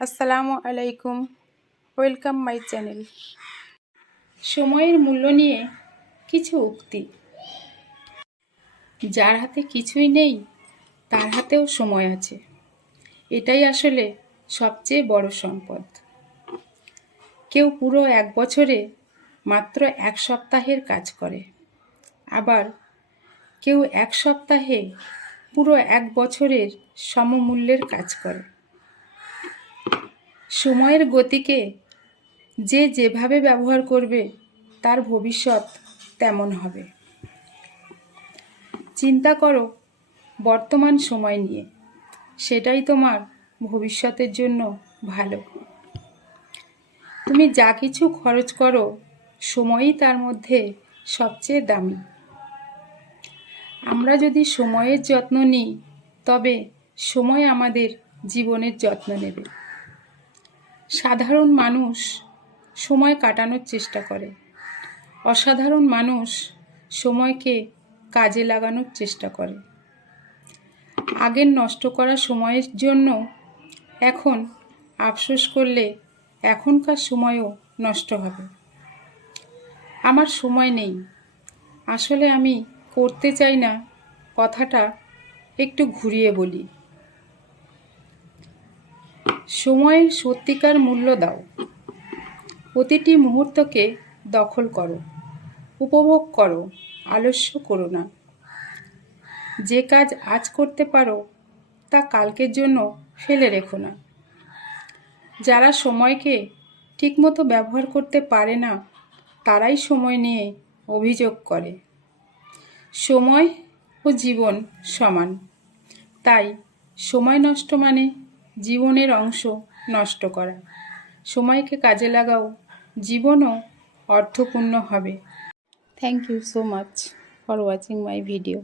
আসসালামু আলাইকুম। Welcome my channel সময়ের মূল্য নিয়ে কিছু উক্তি। যার হাতে কিছুই নেই, তার হাতেও সময় আছে। এটাই আসলে সবচেয়ে বড় সম্পদ। কেউ পুরো এক বছরে মাত্র এক সপ্তাহের কাজ করে। আবার কেউ এক সপ্তাহে পুরো এক বছরের সমমূল্যের কাজ করে। সময়ের গতিকে যে যেভাবে ব্যবহার করবে, তার ভবিষ্যৎ তেমন হবে। চিন্তা করো বর্তমান সময় নিয়ে। সেটাই তোমার ভবিষ্যতের জন্য ভালো। তুমি যা কিছু খরচ করো, সময়ই তার মধ্যে সবচেয়ে দামি। আমরা যদি সময়ের যত্ন নিই, তবে সময় আমাদের জীবনের যত্ন নেবে। সাধারণ মানুষ সময় কাটানোর চেষ্টা করে। অসাধারণ মানুষ সময়কে কাজে লাগানোর চেষ্টা করে। আগের নষ্ট করা সময়ের জন্য এখন আফসোস করলে এখনকার সময়ও নষ্ট হবে। আমার সময় নেই। আসলে আমি করতে চাই না কথাটা একটু ঘুরিয়ে বলি। সময়ের সত্যিকার মূল্য দাও। প্রতিটি মুহূর্তকে দখল করো, উপভোগ করো, আলস্য করো না। যে কাজ আজ করতে পারো, তা কালকের জন্য ফেলে রেখো না। যারা সময়কে ঠিকমতো ব্যবহার করতে পারে না, তারাই সময় নিয়ে অভিযোগ করে। সময় ও জীবন সমান। তাই সময় নষ্ট মানে জীবনের অংশ নষ্ট করা। সময়কে কাজে লাগাও। জীবনও অর্থপূর্ণ হবে। Thank you so much for watching my video